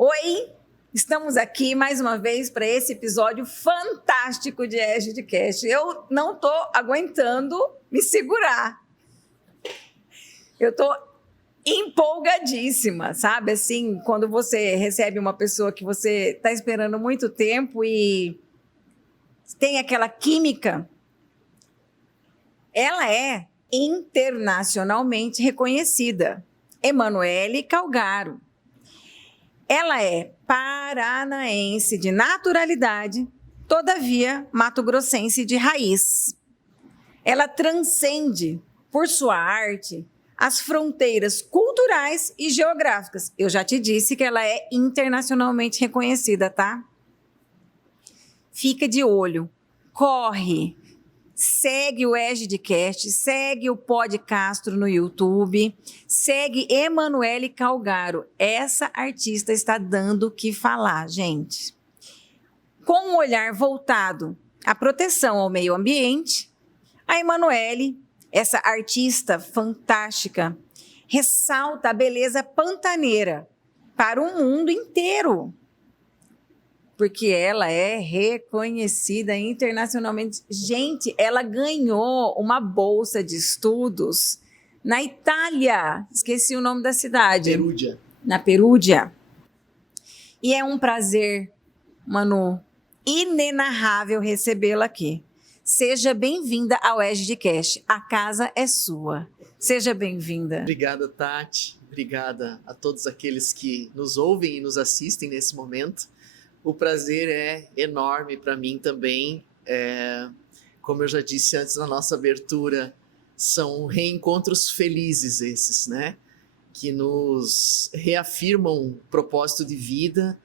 Oi, estamos aqui mais uma vez para esse episódio fantástico de ESGcast. Eu não estou aguentando me segurar. Eu estou empolgadíssima, sabe? Assim, quando você recebe uma pessoa que você está esperando muito tempo e tem aquela química, ela é internacionalmente reconhecida. Emanuele Calgaro. Ela é paranaense de naturalidade, todavia mato-grossense de raiz. Ela transcende, por sua arte, as fronteiras culturais e geográficas. Eu já te disse que ela é internacionalmente reconhecida, tá? Fica de olho, corre, segue o ESGcast, segue o Podcastro no YouTube, segue Emanuele Calgaro. Essa artista está dando o que falar, gente. Com um olhar voltado à proteção ao meio ambiente, a Emanuele, essa artista fantástica, ressalta a beleza pantaneira para o mundo inteiro, porque ela é reconhecida internacionalmente. Gente, ela ganhou uma bolsa de estudos na Itália. Esqueci o nome da cidade. Perúdia. Na Perúdia. E é um prazer, Manu, inenarrável recebê-la aqui. Seja bem-vinda ao ESGcast. A casa é sua. Seja bem-vinda. Obrigada, Tati. Obrigada a todos aqueles que nos ouvem e nos assistem nesse momento. O prazer é enorme para mim também. Como eu já disse antes na nossa abertura, são reencontros felizes esses, né? Que nos reafirmam o propósito de vida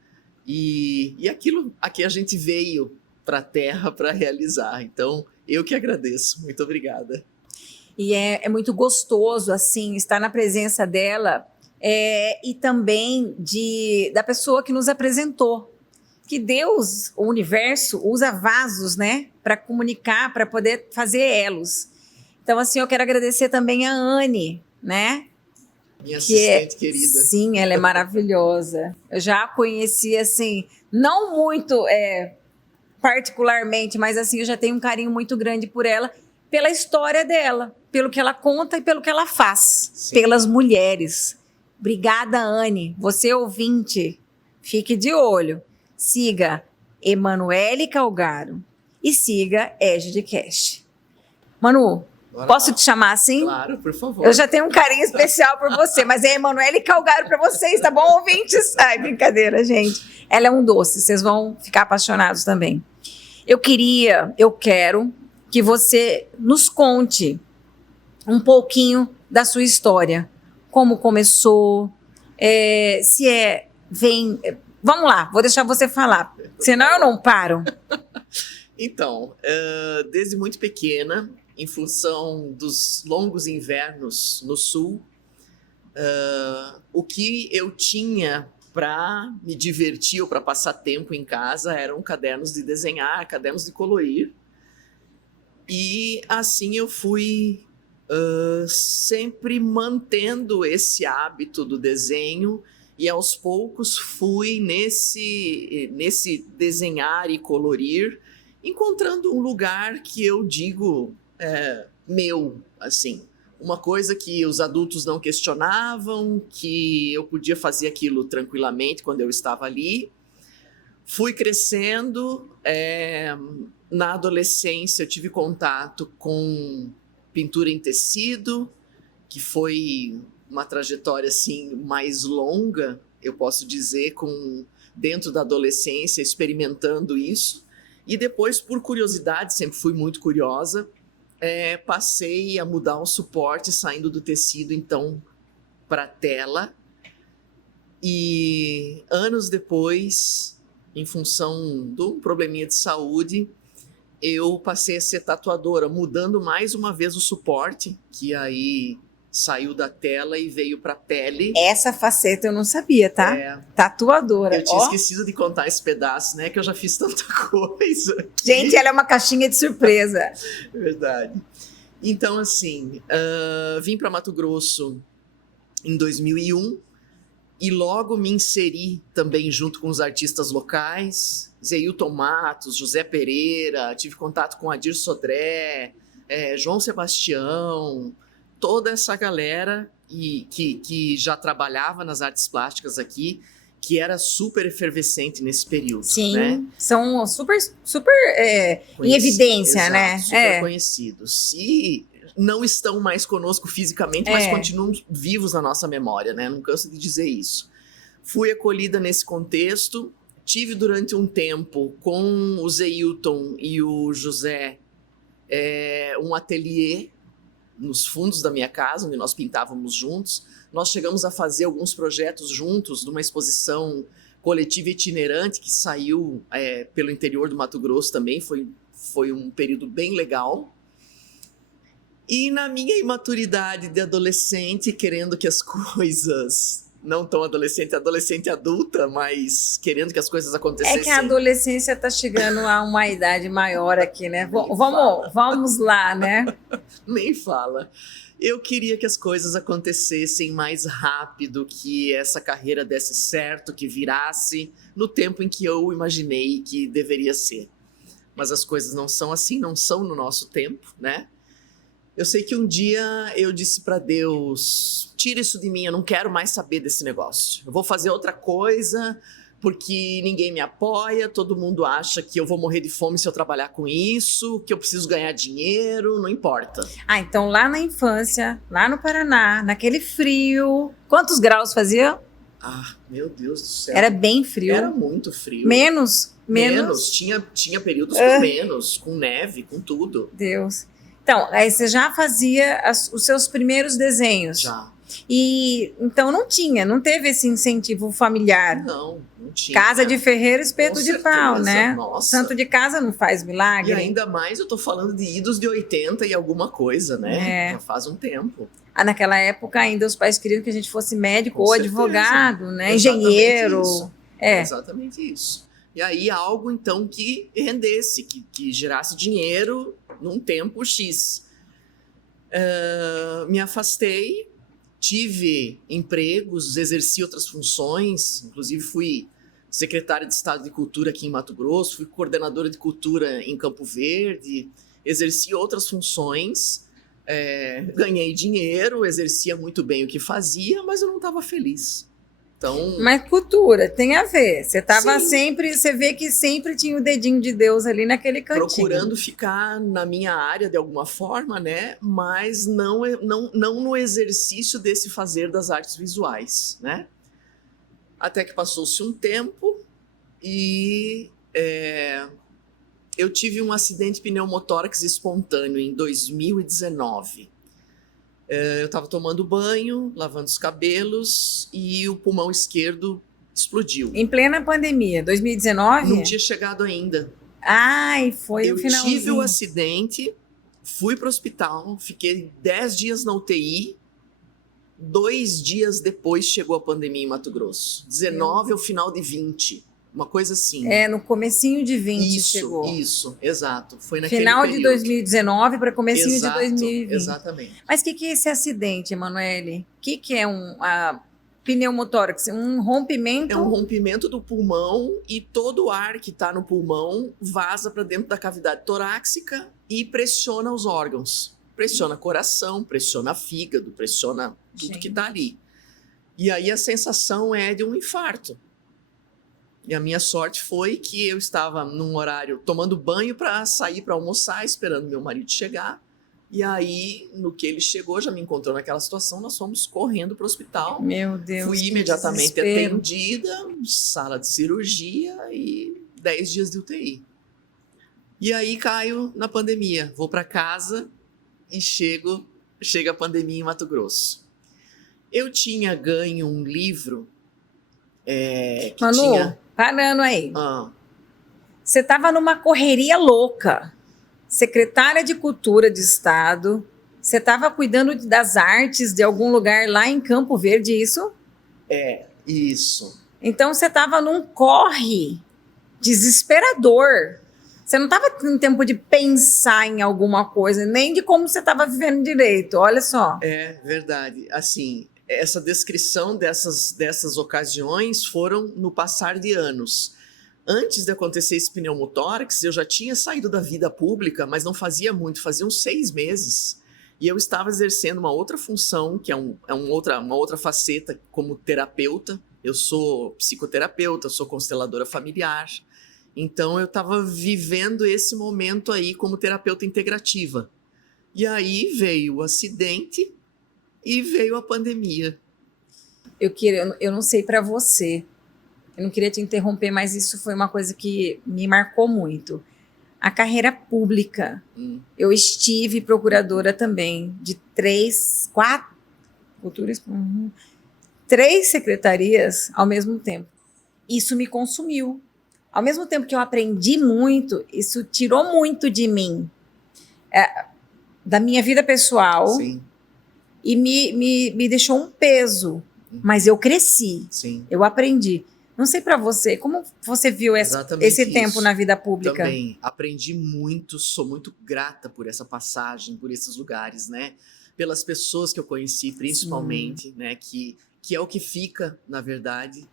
e aquilo a que a gente veio para a Terra para realizar. Então, eu que agradeço. Muito obrigada. E é muito gostoso, assim, estar na presença dela e também da pessoa que nos apresentou. Que Deus, o universo, usa vasos, né, para comunicar, para poder fazer elos. Então, assim, eu quero agradecer também a Anne, né? Minha assistente querida. Sim, ela é maravilhosa. Eu já a conheci, assim, não muito particularmente, mas, assim, eu já tenho um carinho muito grande por ela, pela história dela, pelo que ela conta e pelo que ela faz, sim, pelas mulheres. Obrigada, Anne. Você, ouvinte, fique de olho. Siga Emanuele Calgaro e siga ESGcast. Manu, posso te chamar assim? Claro, por favor. Eu já tenho um carinho especial por você, mas é Emanuele Calgaro para vocês, tá bom, ouvintes? Ai, brincadeira, gente. Ela é um doce, vocês vão ficar apaixonados também. Eu quero que você nos conte um pouquinho da sua história. Como começou, Vamos lá, vou deixar você falar, senão eu não paro. Então, desde muito pequena, em função dos longos invernos no sul, o que eu tinha para me divertir ou para passar tempo em casa eram cadernos de desenhar, cadernos de colorir. E assim eu fui sempre mantendo esse hábito do desenho. E aos poucos fui nesse desenhar e colorir, encontrando um lugar que eu digo meu, assim. Uma coisa que os adultos não questionavam, que eu podia fazer aquilo tranquilamente quando eu estava ali. Fui crescendo. Na adolescência eu tive contato com pintura em tecido, que foi uma trajetória assim mais longa, eu posso dizer, dentro da adolescência, experimentando isso. E depois, por curiosidade, sempre fui muito curiosa, passei a mudar o suporte, saindo do tecido, então, para a tela. E anos depois, em função de um probleminha de saúde, eu passei a ser tatuadora, mudando mais uma vez o suporte, que aí saiu da tela e veio para a pele. Essa faceta eu não sabia, tá? Tatuadora. Eu tinha esquecido de contar esse pedaço, né? Que eu já fiz tanta coisa aqui. Gente, ela é uma caixinha de surpresa. Verdade. Então, assim, vim para Mato Grosso em 2001 E logo me inseri também junto com os artistas locais, Zeilton Matos, José Pereira, tive contato com Adir Sodré, João Sebastião, toda essa galera que já trabalhava nas artes plásticas aqui, que era super efervescente nesse período. Sim, né? São super em evidência, exato, né? Super conhecidos. E não estão mais conosco fisicamente, mas continuam vivos na nossa memória, né? Não canso de dizer isso. Fui acolhida nesse contexto, tive durante um tempo com o Zeilton e o José um ateliê nos fundos da minha casa, onde nós pintávamos juntos. Nós chegamos a fazer alguns projetos juntos, de uma exposição coletiva itinerante que saiu pelo interior do Mato Grosso também, foi um período bem legal. E na minha imaturidade de adolescente, querendo que as coisas, não tão adolescente adulta, mas querendo que as coisas acontecessem. É que a adolescência está chegando a uma idade maior aqui, né? Vamos lá, né? Nem fala. Eu queria que as coisas acontecessem mais rápido, que essa carreira desse certo, que virasse no tempo em que eu imaginei que deveria ser. Mas as coisas não são assim, não são no nosso tempo, né? Eu sei que um dia eu disse para Deus, tira isso de mim, eu não quero mais saber desse negócio. Eu vou fazer outra coisa, porque ninguém me apoia, todo mundo acha que eu vou morrer de fome se eu trabalhar com isso, que eu preciso ganhar dinheiro, não importa. Então lá na infância, lá no Paraná, naquele frio, quantos graus fazia? Meu Deus do céu. Era bem frio. Era muito frio. Menos. Tinha períodos com menos, com neve, com tudo. Deus. Então, aí você já fazia os seus primeiros desenhos? Já. E então não teve esse incentivo familiar? Não tinha. Casa de ferreiro, espeto de pau, né? Nossa. Santo de casa não faz milagre. E ainda mais eu tô falando de idos de 80 e alguma coisa, né? Já faz um tempo. Naquela época ainda os pais queriam que a gente fosse médico Com ou certeza. Advogado, né? Exatamente Engenheiro. Isso. Exatamente isso. E aí algo então que rendesse, que gerasse dinheiro num tempo X. Me afastei, tive empregos, exerci outras funções, inclusive fui secretária de Estado de Cultura aqui em Mato Grosso, fui coordenadora de cultura em Campo Verde, exerci outras funções, ganhei dinheiro, exercia muito bem o que fazia, mas eu não estava feliz. Então, mas cultura tem a ver. Você estava sempre, você vê que sempre tinha o dedinho de Deus ali naquele cantinho. Procurando ficar na minha área de alguma forma, né? Mas não no exercício desse fazer das artes visuais, né? Até que passou-se um tempo e eu tive um acidente pneumotórax espontâneo em 2019. Eu estava tomando banho, lavando os cabelos e o pulmão esquerdo explodiu. Em plena pandemia, 2019? Não tinha chegado ainda. Foi o finalzinho. Eu tive o acidente, fui para o hospital, fiquei 10 dias na UTI. 2 dias depois chegou a pandemia em Mato Grosso. 19 ao final de 20. Uma coisa assim. No comecinho de 20 chegou. Isso, exato. Foi naquele final período. De 2019 para comecinho de 2020. Exatamente. Mas o que é esse acidente, Emanuele? O que é pneumotórax? Um rompimento? É um rompimento do pulmão e todo o ar que está no pulmão vaza para dentro da cavidade torácica e pressiona os órgãos. Pressiona coração, pressiona fígado, pressiona tudo que está ali. E aí a sensação é de um infarto. E a minha sorte foi que eu estava num horário tomando banho para sair para almoçar, esperando meu marido chegar. E aí, no que ele chegou, já me encontrou naquela situação, nós fomos correndo para o hospital. Meu Deus, fui imediatamente atendida, sala de cirurgia e 10 dias de UTI. E aí caio na pandemia, vou para casa e chega a pandemia em Mato Grosso. Eu tinha ganho um livro que Manu, tinha... parando aí. Você estava numa correria louca. Secretária de Cultura de Estado. Você estava cuidando das artes de algum lugar lá em Campo Verde, isso? Isso. Então você estava num corre desesperador. Você não estava tendo tempo de pensar em alguma coisa, nem de como você estava vivendo direito. Olha só. É verdade. Assim, essa descrição dessas ocasiões foram no passar de anos. Antes de acontecer esse pneumotórax, eu já tinha saído da vida pública, mas não fazia muito, fazia uns 6 meses. E eu estava exercendo uma outra função, que é uma outra faceta como terapeuta. Eu sou psicoterapeuta, sou consteladora familiar. Então, eu estava vivendo esse momento aí como terapeuta integrativa. E aí veio o acidente e veio a pandemia. Eu não sei para você, eu não queria te interromper, mas isso foi uma coisa que me marcou muito. A carreira pública. Eu estive procuradora também de 3 secretarias ao mesmo tempo. Isso me consumiu. Ao mesmo tempo que eu aprendi muito, isso tirou muito de mim, da minha vida pessoal. Sim. E me deixou um peso. Mas eu cresci. Sim. Eu aprendi. Não sei para você, como você viu esse tempo na vida pública? Também aprendi muito, sou muito grata por essa passagem, por esses lugares, né? Pelas pessoas que eu conheci, principalmente, né? Que é o que fica, na verdade.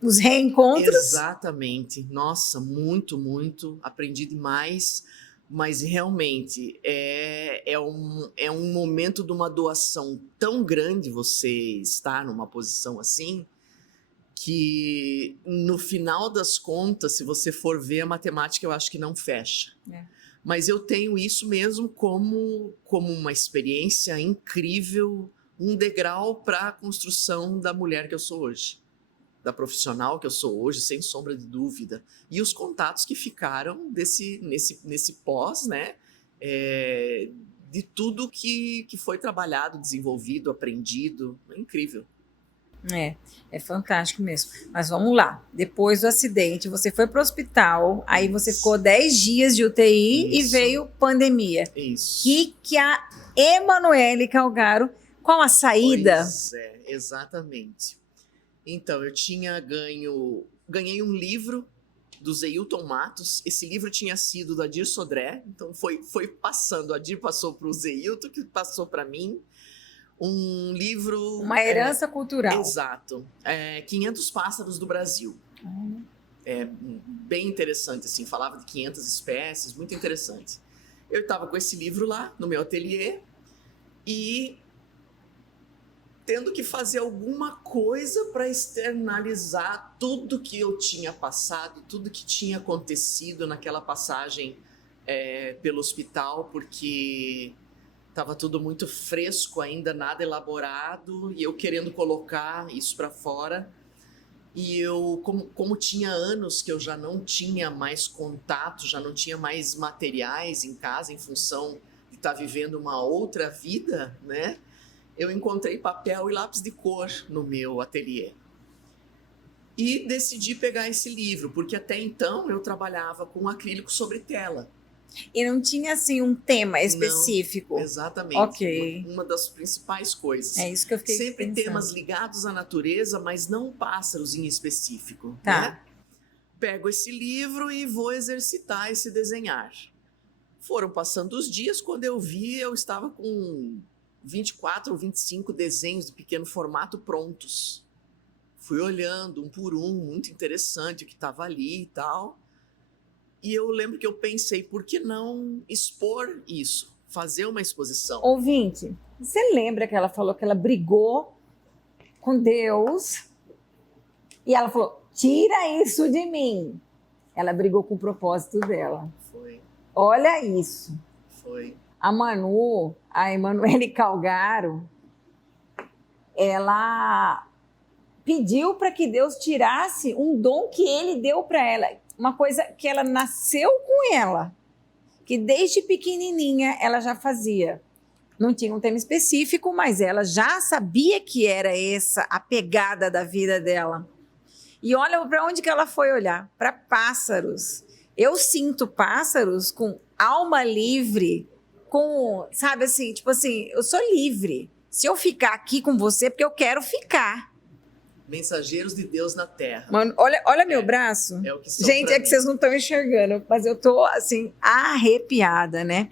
Os reencontros. Exatamente. Nossa, muito, muito. Aprendi demais. Mas realmente é um momento de uma doação tão grande você estar numa posição assim, que no final das contas, se você for ver a matemática, eu acho que não fecha. Mas eu tenho isso mesmo como uma experiência incrível, um degrau para a construção da mulher que eu sou hoje, da profissional que eu sou hoje, sem sombra de dúvida. E os contatos que ficaram nesse pós, né? De tudo que foi trabalhado, desenvolvido, aprendido. É incrível. É fantástico mesmo. Mas vamos lá. Depois do acidente, você foi para o hospital, aí você ficou 10 dias de UTI. Isso. E veio pandemia. Isso. Que a Emanuele Calgaro, qual a saída? Pois é, exatamente. Então, eu ganhei um livro do Zeilton Matos. Esse livro tinha sido do Adir Sodré, então foi passando. O Adir passou para o Zeilton, que passou para mim. Um livro... Uma herança cultural. Exato. 500 Pássaros do Brasil. Bem interessante, assim. Falava de 500 espécies, muito interessante. Eu estava com esse livro lá no meu ateliê e tendo que fazer alguma coisa para externalizar tudo que eu tinha passado, tudo que tinha acontecido naquela passagem pelo hospital, porque estava tudo muito fresco ainda, nada elaborado, e eu querendo colocar isso para fora. E eu, como tinha anos que eu já não tinha mais contato, já não tinha mais materiais em casa, em função de estar vivendo uma outra vida, né? Eu encontrei papel e lápis de cor no meu ateliê. E decidi pegar esse livro, porque até então eu trabalhava com acrílico sobre tela. E não tinha, assim, um tema específico? Não, exatamente. Ok. Uma das principais coisas. É isso que eu fiquei Sempre pensando. temas ligados à natureza, mas não pássaros em específico. Tá. Né? Pego esse livro e vou exercitar esse desenhar. Foram passando os dias, quando eu vi, eu estava com 24 ou 25 desenhos de pequeno formato prontos. Fui olhando um por um, muito interessante o que estava ali e tal. E eu lembro que eu pensei, por que não expor isso? Fazer uma exposição. Ouvinte, você lembra que ela falou que ela brigou com Deus e ela falou, tira isso de mim. Ela brigou com o propósito dela. Foi. Olha isso. Foi. A Manu, a Emanuele Calgaro, ela pediu para que Deus tirasse um dom que ele deu para ela. Uma coisa que ela nasceu com ela, que desde pequenininha ela já fazia. Não tinha um tema específico, mas ela já sabia que era essa a pegada da vida dela. E olha para onde que ela foi olhar, para pássaros. Eu sinto pássaros com alma livre, com, sabe assim, tipo assim, eu sou livre. Se eu ficar aqui com você, é porque eu quero ficar. Mensageiros de Deus na Terra. Mano, olha meu braço. É o que são. Gente, pra é que mim. vocês não estão enxergando, mas eu tô, assim, arrepiada, né?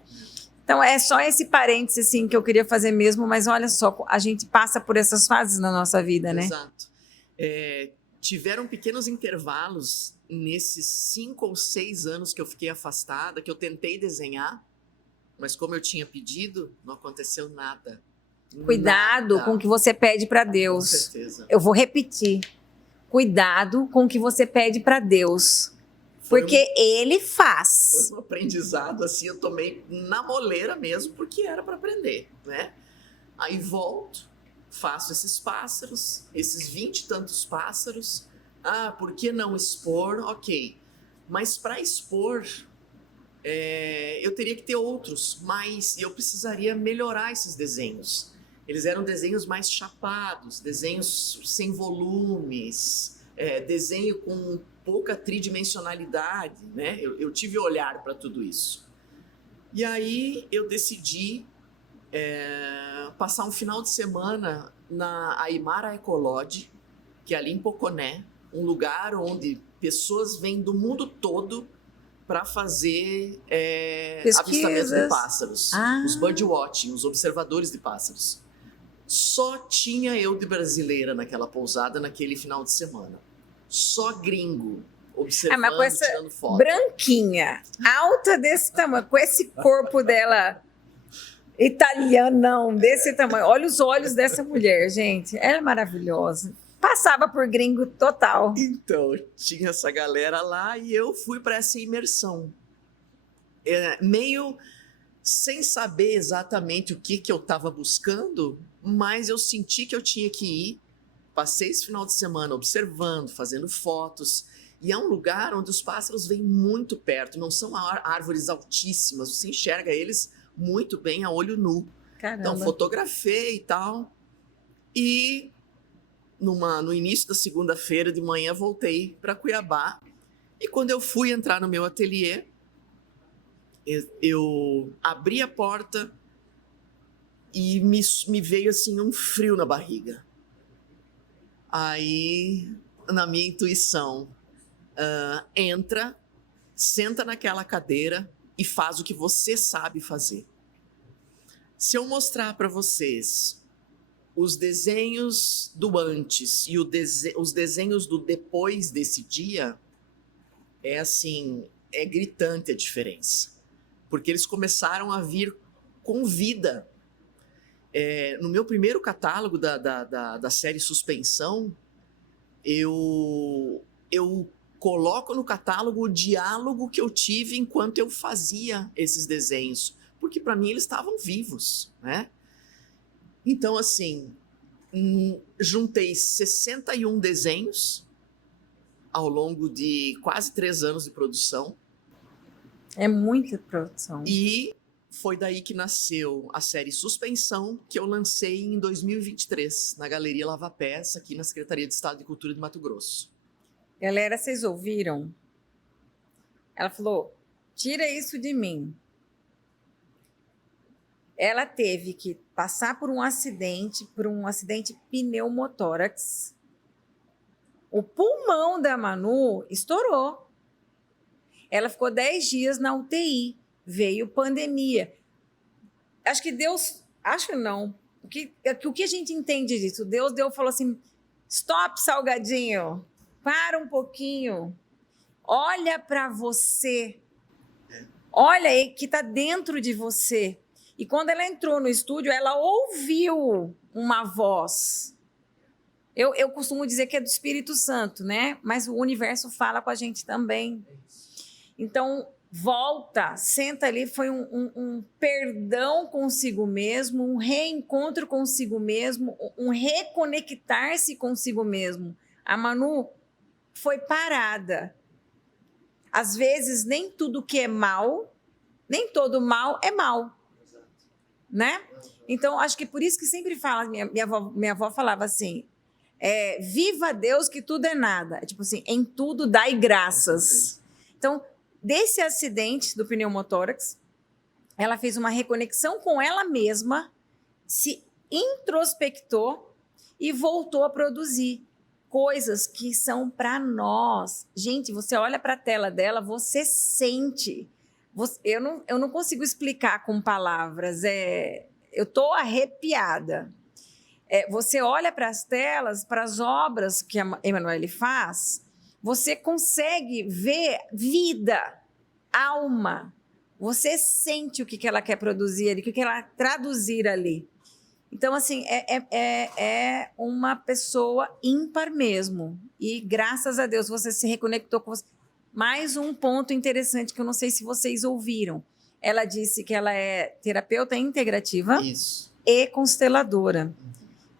Então, é só esse parênteses assim, que eu queria fazer mesmo, mas olha só, a gente passa por essas fases na nossa vida, né? Exato. Tiveram pequenos intervalos nesses 5 ou 6 anos que eu fiquei afastada, que eu tentei desenhar, mas como eu tinha pedido, não aconteceu nada. Cuidado com o que você pede para Deus. Com certeza. Eu vou repetir. Cuidado com o que você pede para Deus. Porque Ele faz. Foi um aprendizado, assim, eu tomei na moleira mesmo, porque era para aprender, né? Aí volto, faço esses pássaros, esses 20 e tantos pássaros. Ah, por que não expor? Ok. Mas para expor, eu teria que ter outros, e eu precisaria melhorar esses desenhos. Eles eram desenhos mais chapados, desenhos sem volumes, desenho com pouca tridimensionalidade, né? Eu tive olhar para tudo isso. E aí eu decidi passar um final de semana na Aimara Ecolodge, que é ali em Poconé, um lugar onde pessoas vêm do mundo todo para fazer avistamento de pássaros, os birdwatching, os observadores de pássaros. Só tinha eu de brasileira naquela pousada, naquele final de semana. Só gringo, observando, mas com essa tirando foto. Branquinha, alta desse tamanho, com esse corpo dela italianão, desse tamanho. Olha os olhos dessa mulher, gente. Ela é maravilhosa. Passava por gringo total. Então, tinha essa galera lá e eu fui para essa imersão. Meio sem saber exatamente o que eu estava buscando, mas eu senti que eu tinha que ir. Passei esse final de semana observando, fazendo fotos. E é um lugar onde os pássaros vêm muito perto. Não são árvores altíssimas, você enxerga eles muito bem a olho nu. Caramba. Então, fotografei e tal. E no início da segunda-feira de manhã, voltei para Cuiabá. E quando eu fui entrar no meu ateliê, eu abri a porta e me veio assim um frio na barriga. Aí, na minha intuição, entra, senta naquela cadeira e faz o que você sabe fazer. Se eu mostrar para vocês os desenhos do antes e os desenhos do depois desse dia, é gritante a diferença. Porque eles começaram a vir com vida. No meu primeiro catálogo da série Suspensão, eu coloco no catálogo o diálogo que eu tive enquanto eu fazia esses desenhos, porque para mim eles estavam vivos, né? Então, assim, juntei 61 desenhos ao longo de quase 3 anos de produção. É muita produção. E foi daí que nasceu a série Suspensão, que eu lancei em 2023, na Galeria Lava Pés, aqui na Secretaria de Estado de Cultura de Mato Grosso. Galera, vocês ouviram? Ela falou, tira isso de mim. Ela teve que passar por um acidente pneumotórax. O pulmão da Manu estourou. Ela ficou 10 dias na UTI. Veio pandemia. Acho que Deus... Acho não. O que a gente entende disso? Deus falou assim, stop, salgadinho. Para um pouquinho. Olha para você. Olha aí que está dentro de você. E quando ela entrou no estúdio, ela ouviu uma voz. Eu costumo dizer que é do Espírito Santo, né? Mas o universo fala com a gente também. Então, volta, senta ali, foi um perdão consigo mesmo, um reencontro consigo mesmo, um reconectar-se consigo mesmo. A Manu foi parada. Às vezes, nem tudo que é mal, nem todo mal é mal. Né? Então, acho que por isso que sempre fala, minha avó falava assim, viva Deus que tudo é nada. Tipo assim, em tudo dai graças. Então, desse acidente do pneumotórax, ela fez uma reconexão com ela mesma, se introspectou e voltou a produzir coisas que são para nós. Gente, você olha para a tela dela, você sente Eu não consigo explicar com palavras. Eu estou arrepiada. Você olha para as telas, para as obras que a Emanuele faz, você consegue ver vida, alma. Você sente o que ela quer produzir ali, o que ela quer traduzir ali. Então, assim, é uma pessoa ímpar mesmo. E, graças a Deus, você se reconectou com você. Mais um ponto interessante que eu não sei se vocês ouviram. Ela disse que ela é terapeuta integrativa e consteladora.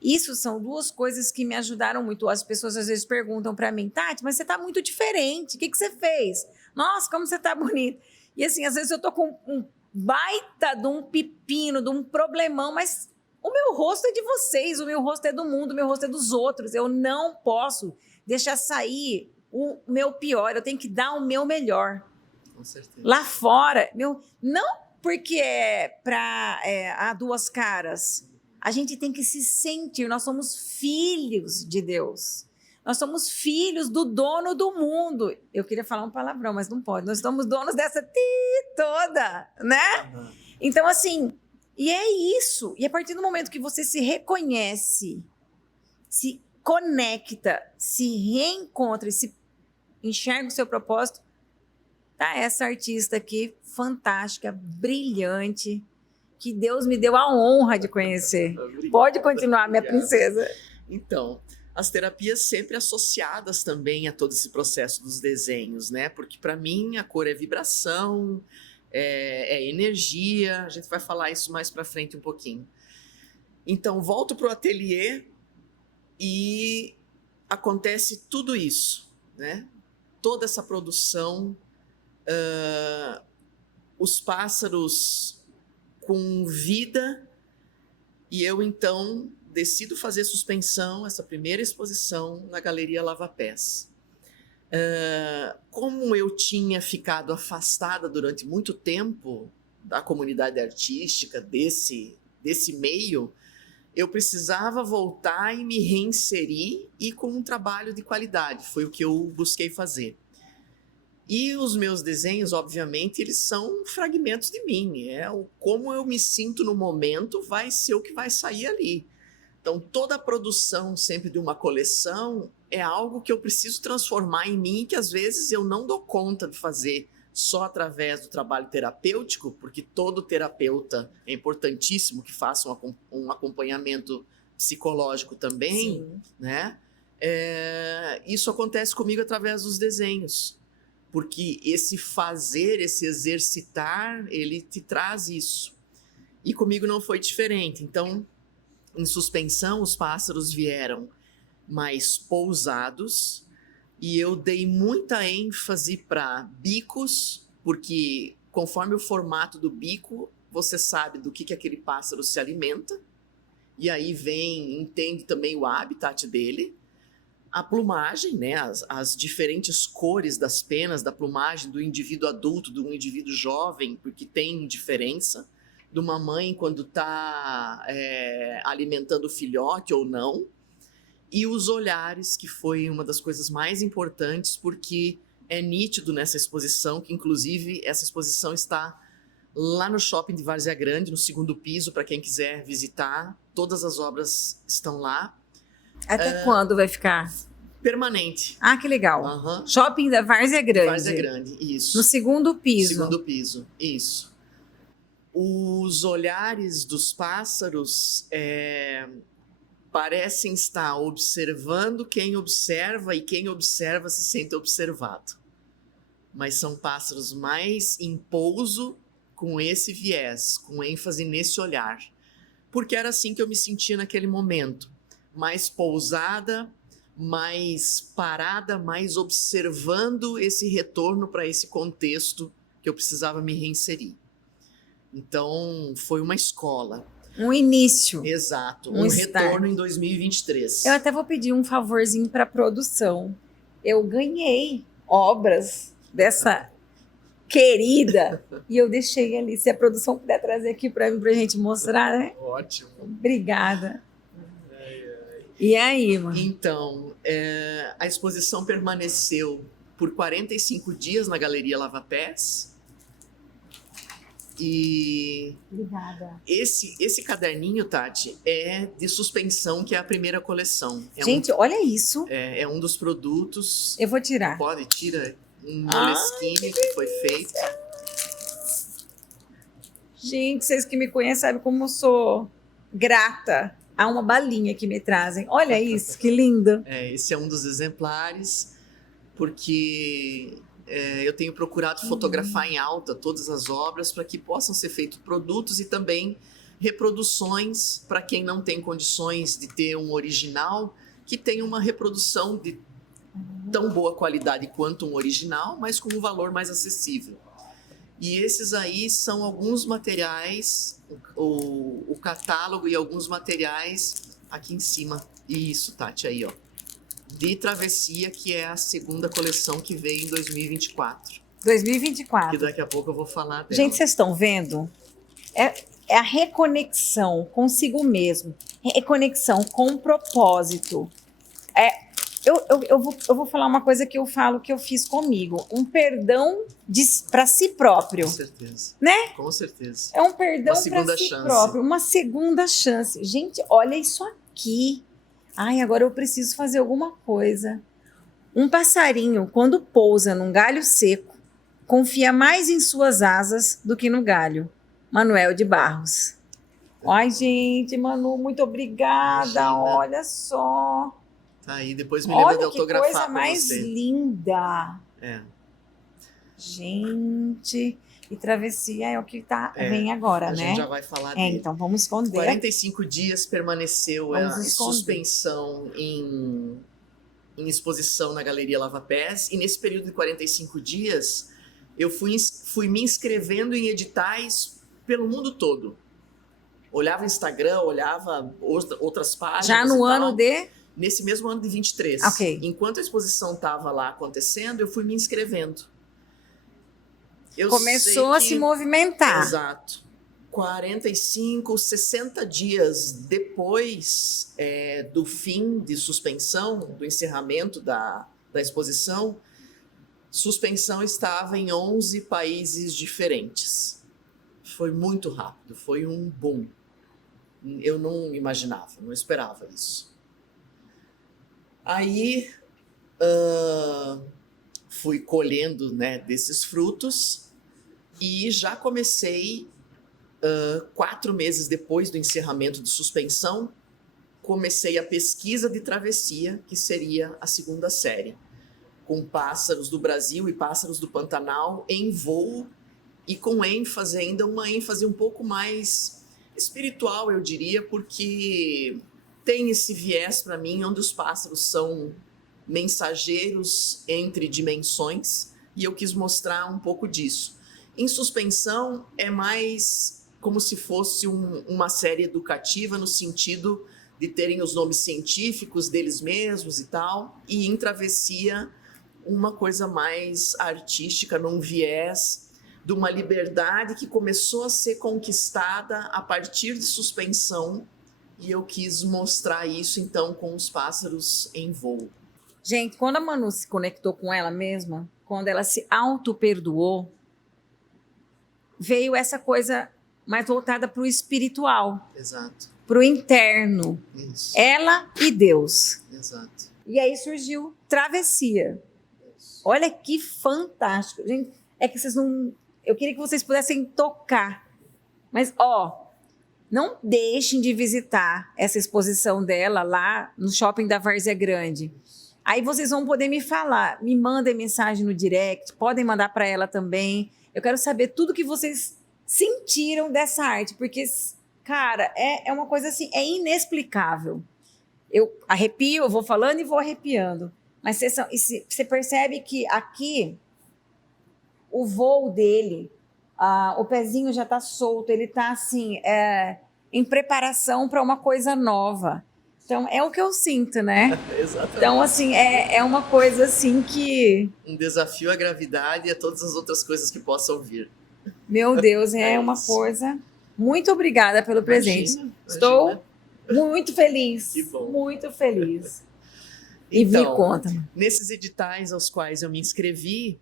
Isso são duas coisas que me ajudaram muito. As pessoas às vezes perguntam para mim, Tati, mas você está muito diferente. O que você fez? Nossa, como você está bonita. E assim, às vezes eu estou com um baita de um pepino, de um problemão, mas o meu rosto é de vocês, o meu rosto é do mundo, o meu rosto é dos outros. Eu não posso deixar sair o meu pior, eu tenho que dar o meu melhor. Com certeza. Lá fora, não porque há duas caras. A gente tem que se sentir, nós somos filhos de Deus. Nós somos filhos do dono do mundo. Eu queria falar um palavrão, mas não pode. Nós somos donos dessa toda, né? Uhum. Então, assim, e é isso. E a partir do momento que você se reconhece, se conecta, se reencontra e se enxerga o seu propósito, tá essa artista aqui, fantástica, brilhante, que Deus me deu a honra de conhecer. Obrigado. Pode continuar, minha princesa. Então, as terapias sempre associadas também a todo esse processo dos desenhos, né? Porque para mim a cor é vibração, é energia, a gente vai falar isso mais para frente um pouquinho. Então, volto para o ateliê e acontece tudo isso, né? Toda essa produção, os pássaros com vida, e eu então decido fazer suspensão, essa primeira exposição na Galeria Lava Pés. Como eu tinha ficado afastada durante muito tempo da comunidade artística, desse meio, eu precisava voltar e me reinserir e com um trabalho de qualidade, foi o que eu busquei fazer. E os meus desenhos, obviamente, eles são fragmentos de mim. Como eu me sinto no momento vai ser o que vai sair ali. Então, toda a produção sempre de uma coleção é algo que eu preciso transformar em mim, que às vezes eu não dou conta de fazer só através do trabalho terapêutico, porque todo terapeuta é importantíssimo que faça um acompanhamento psicológico também, sim, né? Isso acontece comigo através dos desenhos. Porque esse fazer, esse exercitar, ele te traz isso. E comigo não foi diferente. Então, em suspensão, os pássaros vieram mais pousados e eu dei muita ênfase para bicos, porque conforme o formato do bico, você sabe do que aquele pássaro se alimenta. E aí entende também o habitat dele. A plumagem, né, as diferentes cores das penas, da plumagem do indivíduo adulto, do indivíduo jovem, porque tem diferença, de uma mãe quando está alimentando o filhote ou não, e os olhares, que foi uma das coisas mais importantes, porque é nítido nessa exposição, que inclusive essa exposição está lá no shopping de Várzea Grande, no 2º piso, para quem quiser visitar, todas as obras estão lá. Até quando vai ficar? Permanente. Ah, que legal. Uhum. Shopping da Várzea Grande. Várzea Grande, isso. No 2º piso. 2º piso, isso. Os olhares dos pássaros parecem estar observando quem observa e quem observa se sente observado. Mas são pássaros mais em pouso, com esse viés, com ênfase nesse olhar. Porque era assim que eu me sentia naquele momento. Mais pousada, mais parada, mais observando esse retorno para esse contexto que eu precisava me reinserir. Então, foi uma escola. Um início. Exato, um retorno em 2023. Eu até vou pedir um favorzinho para a produção. Eu ganhei obras dessa querida e eu deixei ali. Se a produção puder trazer aqui para mim, para a gente mostrar, né? Ótimo. Obrigada. E aí, mano? Então, a exposição permaneceu por 45 dias na Galeria Lava Pés. E Obrigada. esse caderninho, Tati, é de suspensão, que é a primeira coleção. Gente, olha isso. É um dos produtos. Eu vou tirar. Pode, tira um moleskine que foi feito. Gente, vocês que me conhecem sabem como eu sou grata a uma balinha que me trazem. Olha isso, que lindo. Esse é um dos exemplares, porque eu tenho procurado fotografar em alta todas as obras para que possam ser feitos produtos e também reproduções para quem não tem condições de ter um original, que tenha uma reprodução de tão boa qualidade quanto um original, mas com um valor mais acessível. E esses aí são alguns materiais, o catálogo e alguns materiais aqui em cima. Isso, Tati, aí, ó. De Travessia, que é a segunda coleção que veio em 2024. 2024. Que daqui a pouco eu vou falar dela. Gente, vocês estão vendo? É a reconexão consigo mesmo. Reconexão com o propósito. Eu vou falar uma coisa que eu falo que eu fiz comigo. Um perdão para si próprio. Com certeza. Né? Com certeza. É um perdão segunda para si chance. próprio. Uma segunda chance. Gente, olha isso aqui. Ai, agora eu preciso fazer alguma coisa. Um passarinho, quando pousa num galho seco, confia mais em suas asas do que no galho. Manuel de Barros. Ai, gente, Manu, muito obrigada. Imagina. Olha só. Tá aí, depois me lembra de Olha que autografar coisa pra mais você. linda. É. Gente, e Travessia é o que vem agora, A né? gente já vai falar dele. Então vamos esconder. 45 dias permaneceu Vamos a esconder. suspensão em exposição na Galeria Lava Pés, e nesse período de 45 dias eu fui me inscrevendo em editais pelo mundo todo. Olhava o Instagram, olhava outras páginas. Já no ano de? Nesse mesmo ano de 23. Ok. Enquanto a exposição estava lá acontecendo, eu fui me inscrevendo. Começou a se movimentar. Exato. 45, 60 dias depois do fim de suspensão, do encerramento da exposição, suspensão estava em 11 países diferentes. Foi muito rápido, foi um boom. Eu não imaginava, não esperava isso. Aí fui colhendo, né, desses frutos e já comecei 4 meses depois do encerramento de suspensão, comecei a pesquisa de Travessia, que seria a segunda série, com pássaros do Brasil e pássaros do Pantanal em voo e com ênfase ainda, uma ênfase um pouco mais espiritual, eu diria, porque tem esse viés para mim, onde os pássaros são mensageiros entre dimensões, e eu quis mostrar um pouco disso. Em suspensão é mais como se fosse uma série educativa, no sentido de terem os nomes científicos deles mesmos e tal, e em Travessia uma coisa mais artística, num viés de uma liberdade que começou a ser conquistada a partir de suspensão, e eu quis mostrar isso então com os pássaros em voo. Gente, quando a Manu se conectou com ela mesma, quando ela se auto-perdoou, veio essa coisa mais voltada para o espiritual. Exato. Para o interno. Isso. Ela e Deus. Exato. E aí surgiu Travessia. Isso. Olha que fantástico. Gente, é que vocês não... Eu queria que vocês pudessem tocar. Mas, não deixem de visitar essa exposição dela lá no shopping da Várzea Grande. Aí vocês vão poder me falar. Me mandem mensagem no direct. Podem mandar para ela também. Eu quero saber tudo que vocês sentiram dessa arte. Porque, cara, é uma coisa assim, é inexplicável. Eu arrepio, eu vou falando e vou arrepiando. Mas você percebe que aqui o voo dele, o pezinho já está solto, ele está assim, em preparação para uma coisa nova. Então, é o que eu sinto, né? Exatamente. Então, assim, é uma coisa assim que... Um desafio à gravidade e a todas as outras coisas que possam vir. Meu Deus, é uma isso. coisa... Muito obrigada pelo presente. Imagina. Estou muito feliz. Que bom. Muito feliz. E Então, me conta. nesses editais aos quais eu me inscrevi,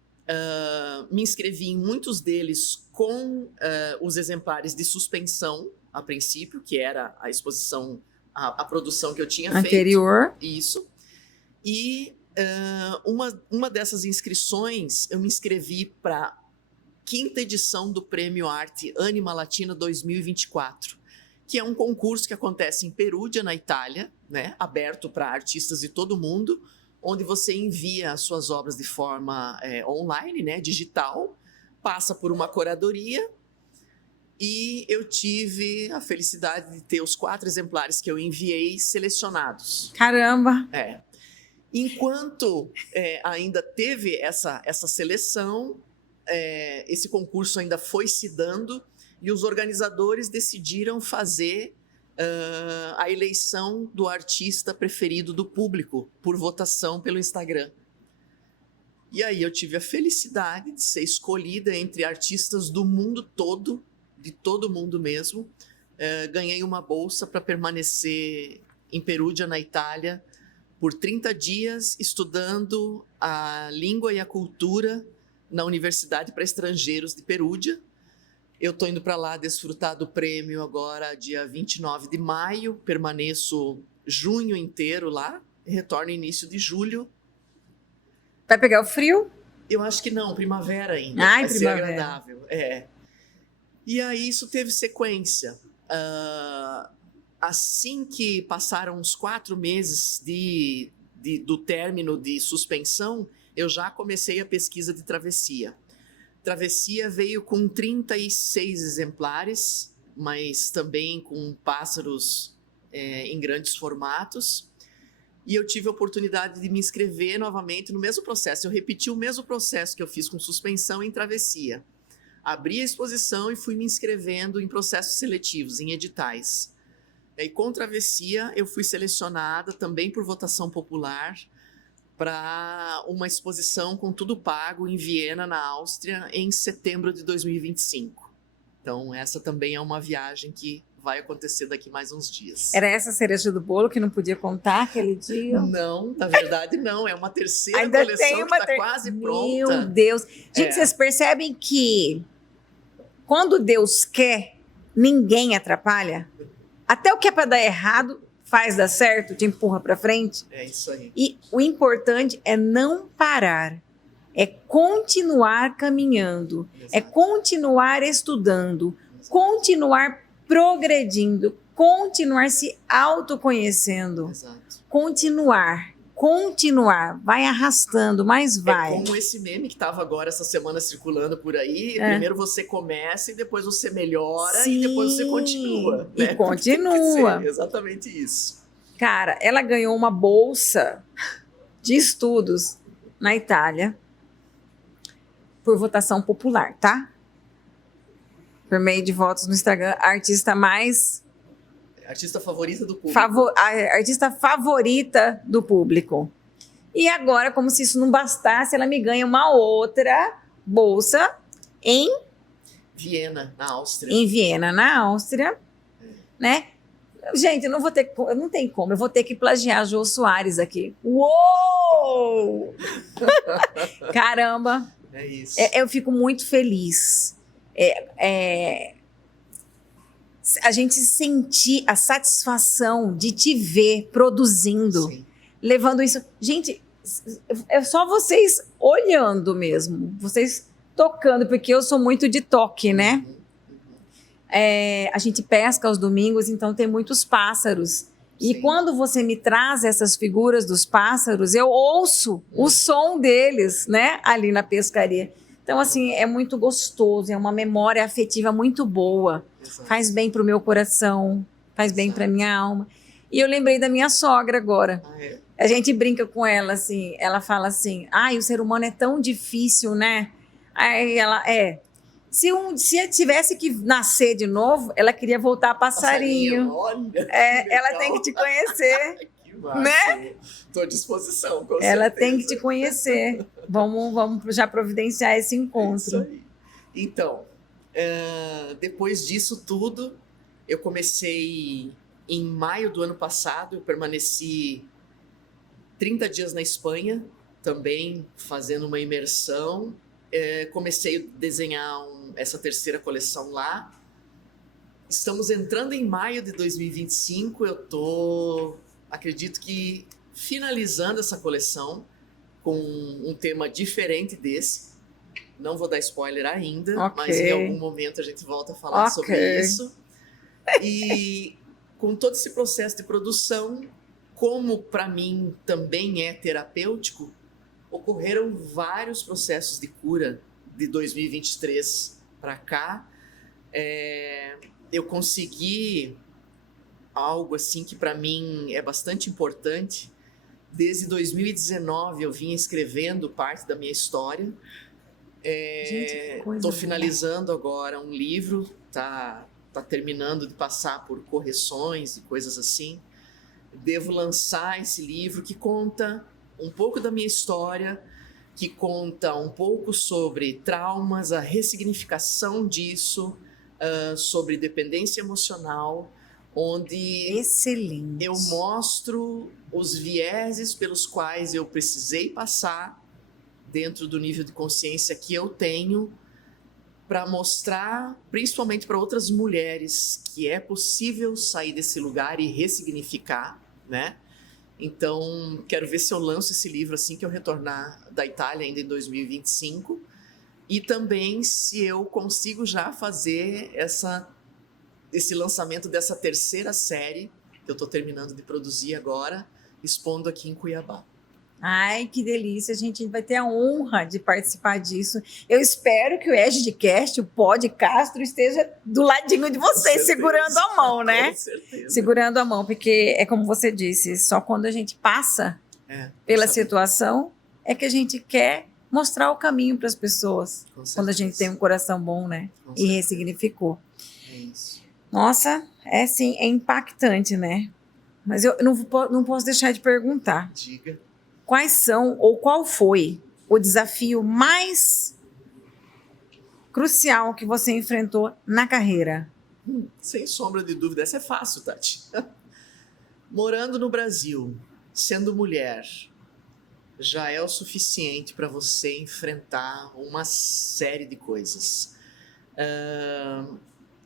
Me inscrevi em muitos deles com os exemplares de suspensão, a princípio, que era a exposição, a produção que eu tinha anterior. feito. Isso. E uma dessas inscrições, eu me inscrevi para a 5ª edição do Prêmio Arte Anima Latina 2024, que é um concurso que acontece em Perugia, na Itália, né, aberto para artistas de todo mundo, onde você envia as suas obras de forma online, né, digital, passa por uma curadoria, e eu tive a felicidade de ter os 4 exemplares que eu enviei selecionados. Caramba! Enquanto ainda teve essa seleção, esse concurso ainda foi se dando, e os organizadores decidiram fazer a eleição do artista preferido do público por votação pelo Instagram. E aí eu tive a felicidade de ser escolhida entre artistas do mundo todo, de todo mundo mesmo. Ganhei uma bolsa para permanecer em Perugia, na Itália, por 30 dias, estudando a língua e a cultura na Universidade para Estrangeiros de Perugia. Eu estou indo para lá desfrutar do prêmio agora, dia 29 de maio. Permaneço junho inteiro lá. Retorno início de julho. Vai pegar o frio? Eu acho que não, primavera ainda. Ai, vai primavera. ser agradável. E aí isso teve sequência. Assim que passaram uns 4 meses do término de suspensão, eu já comecei a pesquisa de travessia. Travessia veio com 36 exemplares, mas também com pássaros em grandes formatos. E eu tive a oportunidade de me inscrever novamente no mesmo processo. Eu repeti o mesmo processo que eu fiz com suspensão em travessia. Abri a exposição e fui me inscrevendo em processos seletivos, em editais. E com travessia eu fui selecionada também por votação popular para uma exposição com tudo pago em Viena, na Áustria, em setembro de 2025. Então, essa também é uma viagem que vai acontecer daqui mais uns dias. Era essa a cereja do bolo que não podia contar aquele dia? Não, na verdade não. É uma terceira Ainda coleção tem uma que está quase pronta. Meu Deus. Gente, vocês percebem que quando Deus quer, ninguém atrapalha? Até o que é para dar errado faz dar certo, te empurra para frente. É isso aí. E o importante é não parar, é continuar caminhando, Exato. é continuar estudando, continuar progredindo, continuar se autoconhecendo, Exato. continuar, vai arrastando, mas vai. É como esse meme que estava agora essa semana circulando por aí. Primeiro você começa e depois você melhora. Sim, e depois você continua. e né? continua. Tem que ser exatamente isso. Cara, ela ganhou uma bolsa de estudos na Itália por votação popular, tá? Por meio de votos no Instagram, a artista mais Artista favorita do público. a artista favorita do público. E agora, como se isso não bastasse, ela me ganha uma outra bolsa em Viena, na Áustria. Em Viena, na Áustria, né? Gente, não tem como, eu vou ter que plagiar Jô Soares aqui. Uou! Caramba! É isso. Eu fico muito feliz. A gente sentir a satisfação de te ver produzindo, Sim. levando isso. Gente, é só vocês olhando mesmo, vocês tocando, porque eu sou muito de toque, né? A gente pesca aos domingos, então tem muitos pássaros. E Sim. quando você me traz essas figuras dos pássaros, eu ouço o som deles, né? Ali na pescaria. Então, assim, é muito gostoso, é uma memória afetiva muito boa. Exato. Faz bem pro meu coração, faz bem pra minha alma. E eu lembrei da minha sogra agora. A gente brinca com ela, assim, ela fala assim, o ser humano é tão difícil, né? Aí ela, se eu tivesse que nascer de novo, ela queria voltar a passarinho. Olha, Ela tem que te conhecer. que massa. Né? Estou à disposição, com Ela certeza. tem que te conhecer. Vamos já providenciar esse Isso encontro. aí. Então, depois disso tudo, eu comecei em maio do ano passado, eu permaneci 30 dias na Espanha, também fazendo uma imersão comecei a desenhar essa terceira coleção lá. Estamos entrando em maio de 2025, acredito que finalizando essa coleção com um tema diferente desse. Não vou dar spoiler ainda, Ok. mas em algum momento a gente volta a falar sobre isso. E com todo esse processo de produção, como para mim também é terapêutico, ocorreram vários processos de cura de 2023 para cá. Eu consegui algo assim que para mim é bastante importante. Desde 2019 eu vinha escrevendo parte da minha história. Estou finalizando agora um livro, tá terminando de passar por correções e coisas assim. Devo lançar esse livro que conta um pouco da minha história, que conta um pouco sobre traumas, a ressignificação disso, sobre dependência emocional, onde Excelente. eu mostro os vieses pelos quais eu precisei passar dentro do nível de consciência que eu tenho, para mostrar, principalmente para outras mulheres, que é possível sair desse lugar e ressignificar, né? Então, quero ver se eu lanço esse livro assim que eu retornar da Itália, ainda em 2025. E também se eu consigo já fazer esse lançamento dessa terceira série, que eu estou terminando de produzir agora, expondo aqui em Cuiabá. Ai, que delícia, a gente vai ter a honra de participar disso. Eu espero que o EGDcast, o podcast, esteja do ladinho de vocês, segurando a mão, né? Com certeza. Segurando a mão, porque é como você disse, só quando a gente passa pela situação é que a gente quer mostrar o caminho para as pessoas. Quando a gente tem um coração bom, né? E ressignificou. É isso. Nossa, sim, é impactante, né? Mas eu não posso deixar de perguntar. Diga. Quais são ou qual foi o desafio mais crucial que você enfrentou na carreira? Sem sombra de dúvida, essa é fácil, Tati. Morando no Brasil, sendo mulher, já é o suficiente para você enfrentar uma série de coisas.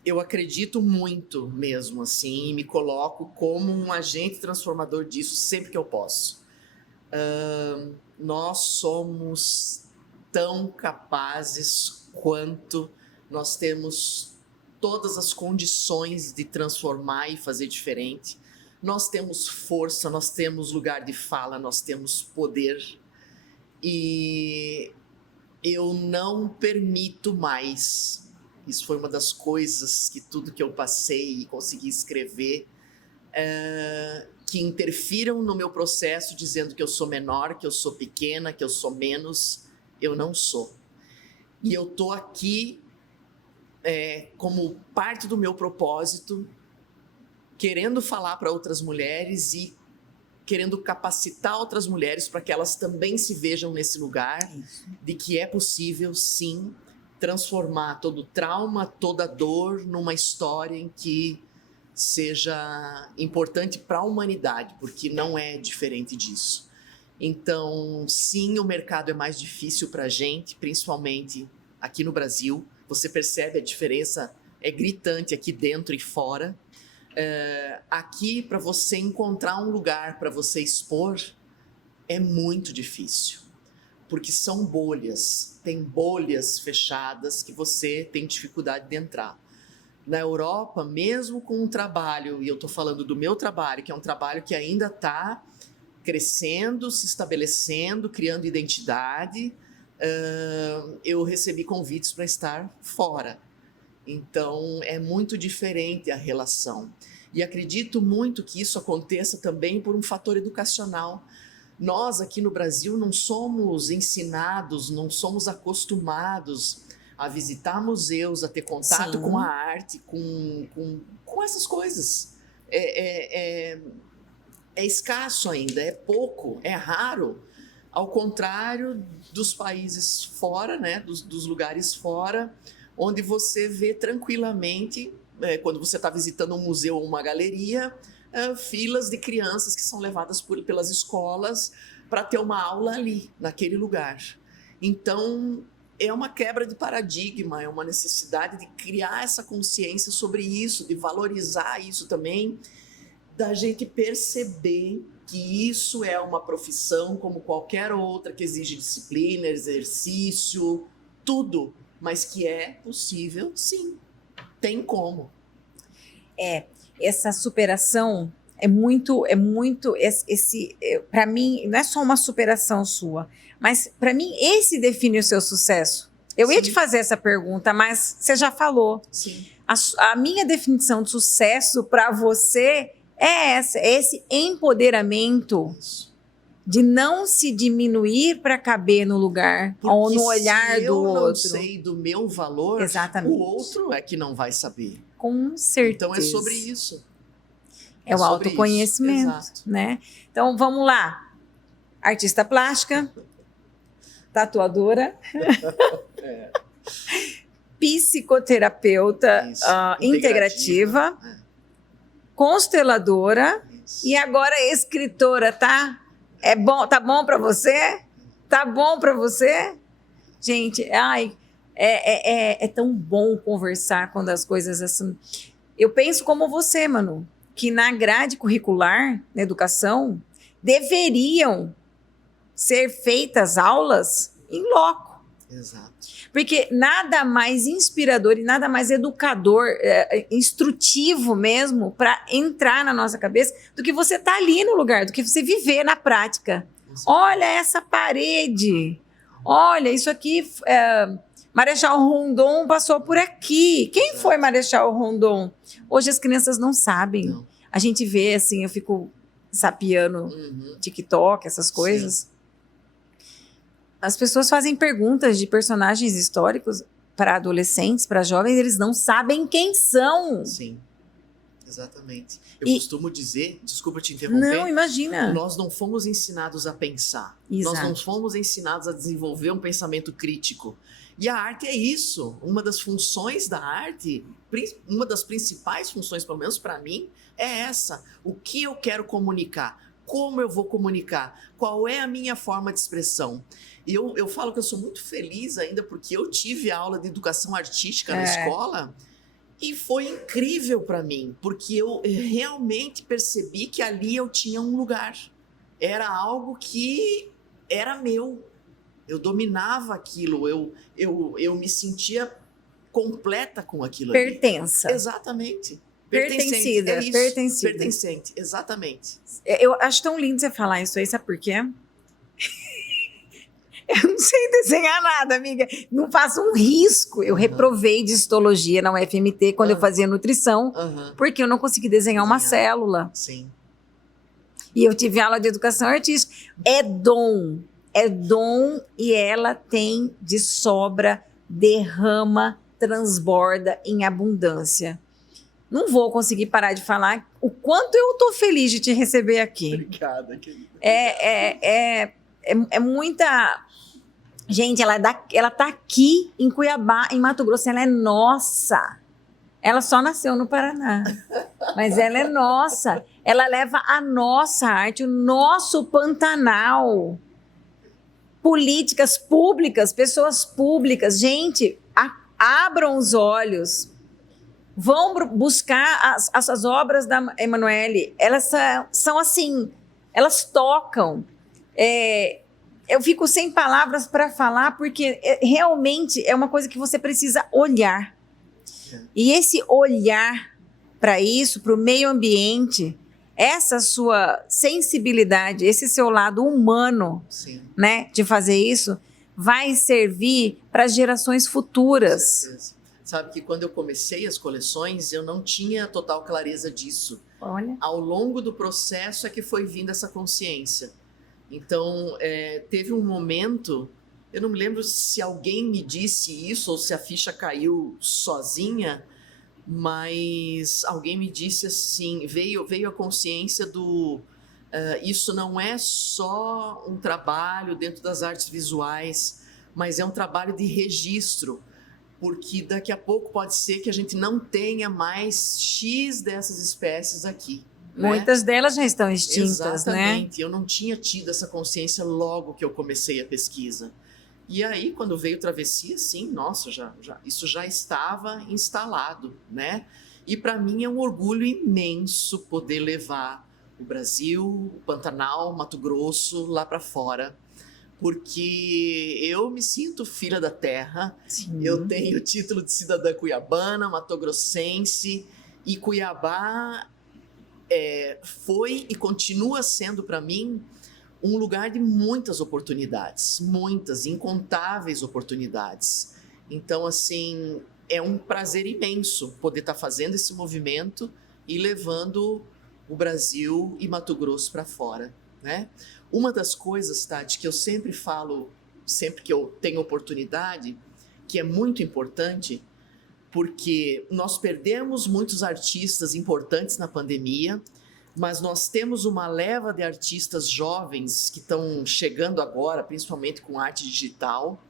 Eu acredito muito mesmo assim e me coloco como um agente transformador disso sempre que eu posso. Nós somos tão capazes quanto nós temos todas as condições de transformar e fazer diferente. Nós temos força, nós temos lugar de fala, nós temos poder. E eu não permito mais. Isso foi uma das coisas que tudo que eu passei e consegui escrever que interfiram no meu processo, dizendo que eu sou menor, que eu sou pequena, que eu sou menos. Eu não sou. E eu tô aqui como parte do meu propósito, querendo falar para outras mulheres e querendo capacitar outras mulheres para que elas também se vejam nesse lugar de que é possível, sim, transformar todo o trauma, toda a dor numa história em que seja importante para a humanidade, porque não é diferente disso. Então, sim, o mercado é mais difícil para a gente, principalmente aqui no Brasil. Você percebe a diferença, é gritante aqui dentro e fora. Aqui, para você encontrar um lugar para você expor, é muito difícil, porque são bolhas, tem bolhas fechadas que você tem dificuldade de entrar. Na Europa, mesmo com um trabalho, e eu estou falando do meu trabalho, que é um trabalho que ainda está crescendo, se estabelecendo, criando identidade, eu recebi convites para estar fora. Então, é muito diferente a relação. E acredito muito que isso aconteça também por um fator educacional. Nós, aqui no Brasil, não somos ensinados, não somos acostumados a visitar museus, a ter contato com a arte, com essas coisas. É escasso ainda, é pouco, é raro. Ao contrário dos países fora, né, dos lugares fora, onde você vê tranquilamente, quando você está visitando um museu ou uma galeria, filas de crianças que são levadas pelas escolas para ter uma aula ali, naquele lugar. Então, é uma quebra de paradigma, é uma necessidade de criar essa consciência sobre isso, de valorizar isso também, da gente perceber que isso é uma profissão como qualquer outra, que exige disciplina, exercício, tudo, mas que é possível, sim, tem como. Essa superação para mim, não é só uma superação sua, mas para mim esse define o seu sucesso. Eu ia te fazer essa pergunta, mas você já falou. Sim. A minha definição de sucesso para você é esse empoderamento de não se diminuir para caber no lugar ou no olhar do outro. Se eu não sei do meu valor, exatamente, o outro é que não vai saber. Com certeza. Então é sobre isso. É o autoconhecimento, né? Então vamos lá. Artista plástica, tatuadora, psicoterapeuta integrativa, consteladora e agora escritora, tá? É bom, tá bom para você? Tá bom para você? Gente, é tão bom conversar quando as coisas assim. Eu penso como você, Manu, que na grade curricular, na educação, deveriam ser feitas aulas em loco. Exato. Porque nada mais inspirador e nada mais educador, instrutivo mesmo, para entrar na nossa cabeça, do que você estar ali no lugar, do que você viver na prática. Exato. Olha essa parede, olha isso aqui, Marechal Rondon passou por aqui. Quem Exato. Foi Marechal Rondon? Hoje as crianças não sabem. Não. A gente vê assim, eu fico sapeando TikTok, essas coisas. Sim. As pessoas fazem perguntas de personagens históricos para adolescentes, para jovens, eles não sabem quem são. Sim, exatamente. Eu costumo dizer, desculpa te interromper. Não, imagina. Nós não fomos ensinados a pensar. Exato. Nós não fomos ensinados a desenvolver um pensamento crítico. E a arte é isso. Uma das funções da arte, uma das principais funções, pelo menos para mim, é essa. O que eu quero comunicar? Como eu vou comunicar? Qual é a minha forma de expressão? E eu falo que eu sou muito feliz ainda porque eu tive aula de educação artística na escola e foi incrível para mim, porque eu realmente percebi que ali eu tinha um lugar. Era algo que era meu. Eu dominava aquilo, eu me sentia completa com aquilo. Pertença. Ali. Exatamente. Pertencida. É isso. Pertencida. Pertencente, exatamente. Eu acho tão lindo você falar isso aí, sabe por quê? Eu não sei desenhar nada, amiga. Não faço um risco. Eu reprovei de histologia na UFMT quando eu fazia nutrição, porque eu não consegui desenhar uma célula. Sim. E eu tive aula de educação artística. É dom e ela tem de sobra, derrama, transborda em abundância. Não vou conseguir parar de falar o quanto eu tô feliz de te receber aqui. Obrigada, querida. É muita... Gente, ela tá aqui em Cuiabá, em Mato Grosso, ela é nossa. Ela só nasceu no Paraná, mas ela é nossa. Ela leva a nossa arte, o nosso Pantanal. Políticas públicas, pessoas públicas. Gente, abram os olhos. Vão buscar as obras da Emanuele. Elas são assim, elas tocam. Eu fico sem palavras para falar, porque realmente é uma coisa que você precisa olhar. E esse olhar para isso, para o meio ambiente, essa sua sensibilidade, esse seu lado humano, né, de fazer isso, vai servir para as gerações futuras. Sabe que quando eu comecei as coleções, eu não tinha total clareza disso. Olha. Ao longo do processo é que foi vindo essa consciência. Então, teve um momento, eu não me lembro se alguém me disse isso ou se a ficha caiu sozinha, mas alguém me disse assim, veio a consciência do... isso não é só um trabalho dentro das artes visuais, mas é um trabalho de registro, porque daqui a pouco pode ser que a gente não tenha mais X dessas espécies aqui. Muitas delas já estão extintas, Exatamente. né? Eu não tinha tido essa consciência logo que eu comecei a pesquisa. E aí, quando veio Travessia, sim, nossa, isso já estava instalado, né? E para mim é um orgulho imenso poder levar o Brasil, o Pantanal, Mato Grosso lá para fora, porque eu me sinto filha da terra. Sim. Eu tenho o título de cidadã cuiabana, matogrossense, e Cuiabá foi e continua sendo para mim um lugar de muitas oportunidades, muitas, incontáveis oportunidades. Então, assim, é um prazer imenso poder estar fazendo esse movimento e levando o Brasil e Mato Grosso para fora, né? Uma das coisas, Tati, que eu sempre falo, sempre que eu tenho oportunidade, que é muito importante, porque nós perdemos muitos artistas importantes na pandemia, mas nós temos uma leva de artistas jovens que estão chegando agora, principalmente com arte digital.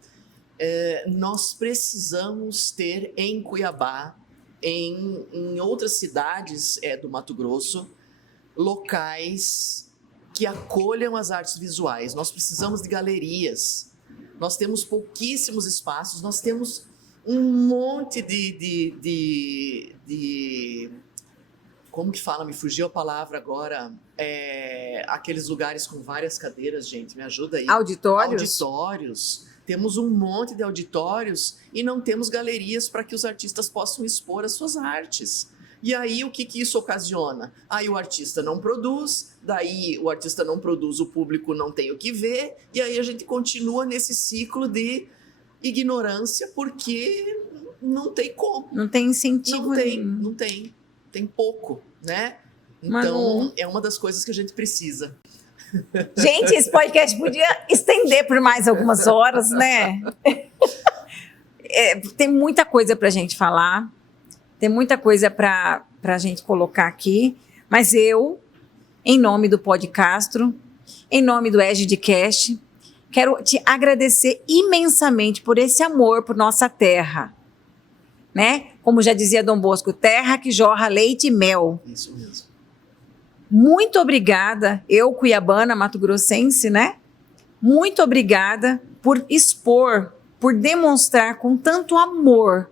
Nós precisamos ter em Cuiabá, em outras cidades do Mato Grosso, locais que acolham as artes visuais. Nós precisamos de galerias. Nós temos pouquíssimos espaços, nós temos um monte de como que fala? Me fugiu a palavra agora. Aqueles lugares com várias cadeiras, gente, me ajuda aí. Auditórios? Auditórios. Temos um monte de auditórios e não temos galerias para que os artistas possam expor as suas artes. E aí, o que isso ocasiona? Aí o artista não produz, daí o artista não produz, o público não tem o que ver, e aí a gente continua nesse ciclo de ignorância, porque não tem como. Não tem incentivo nenhum. Não tem. Tem pouco, né? Então, é uma das coisas que a gente precisa. Gente, esse podcast podia estender por mais algumas horas, né? Tem muita coisa para a gente falar, tem muita coisa para a gente colocar aqui, mas eu, em nome do Podcastro, em nome do EGDcast, quero te agradecer imensamente por esse amor por nossa terra, né? Como já dizia Dom Bosco, terra que jorra leite e mel. Isso mesmo. Muito obrigada, eu, cuiabana, mato-grossense, né? Muito obrigada por expor, por demonstrar com tanto amor,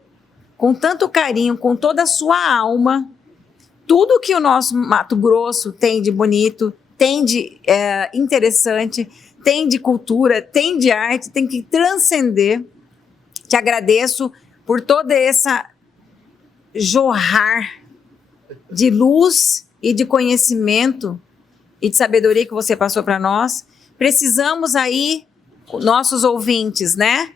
com tanto carinho, com toda a sua alma, tudo que o nosso Mato Grosso tem de bonito, tem de interessante, tem de cultura, tem de arte, tem que transcender. Te agradeço por toda essa jorrar de luz e de conhecimento e de sabedoria que você passou para nós. Precisamos aí, nossos ouvintes, né,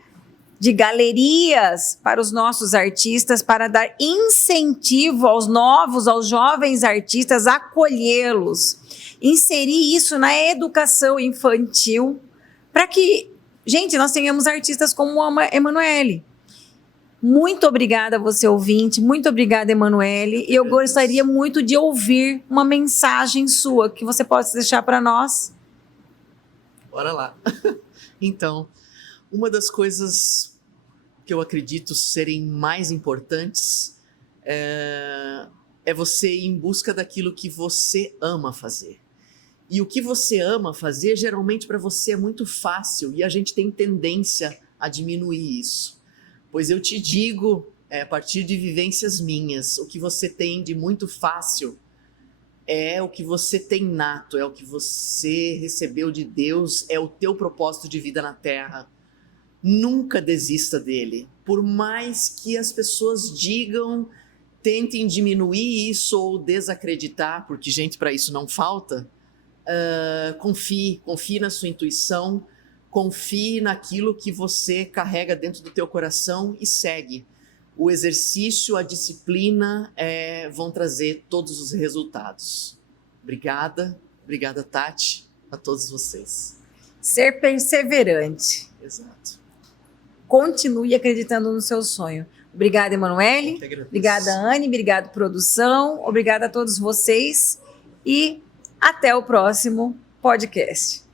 de galerias para os nossos artistas, para dar incentivo aos novos, aos jovens artistas, acolhê-los, inserir isso na educação infantil, para que, gente, nós tenhamos artistas como a Emanuele. Muito obrigada a você, ouvinte. Muito obrigada, Emanuele. E eu gostaria muito de ouvir uma mensagem sua que você possa deixar para nós. Bora lá. Então, uma das coisas que eu acredito serem mais importantes é você ir em busca daquilo que você ama fazer. E o que você ama fazer, geralmente para você é muito fácil e a gente tem tendência a diminuir isso. Pois eu te digo, a partir de vivências minhas, o que você tem de muito fácil é o que você tem nato, é o que você recebeu de Deus, é o teu propósito de vida na Terra. Nunca desista dele. Por mais que as pessoas digam, tentem diminuir isso ou desacreditar, porque gente, para isso não falta, confie na sua intuição, confie naquilo que você carrega dentro do teu coração e segue. O exercício, a disciplina vão trazer todos os resultados. Obrigada, Tati, a todos vocês. Ser perseverante. Exato. Continue acreditando no seu sonho. Obrigada, Emanuele. Obrigada, Anne. Obrigada, produção. Obrigada a todos vocês. E até o próximo podcast.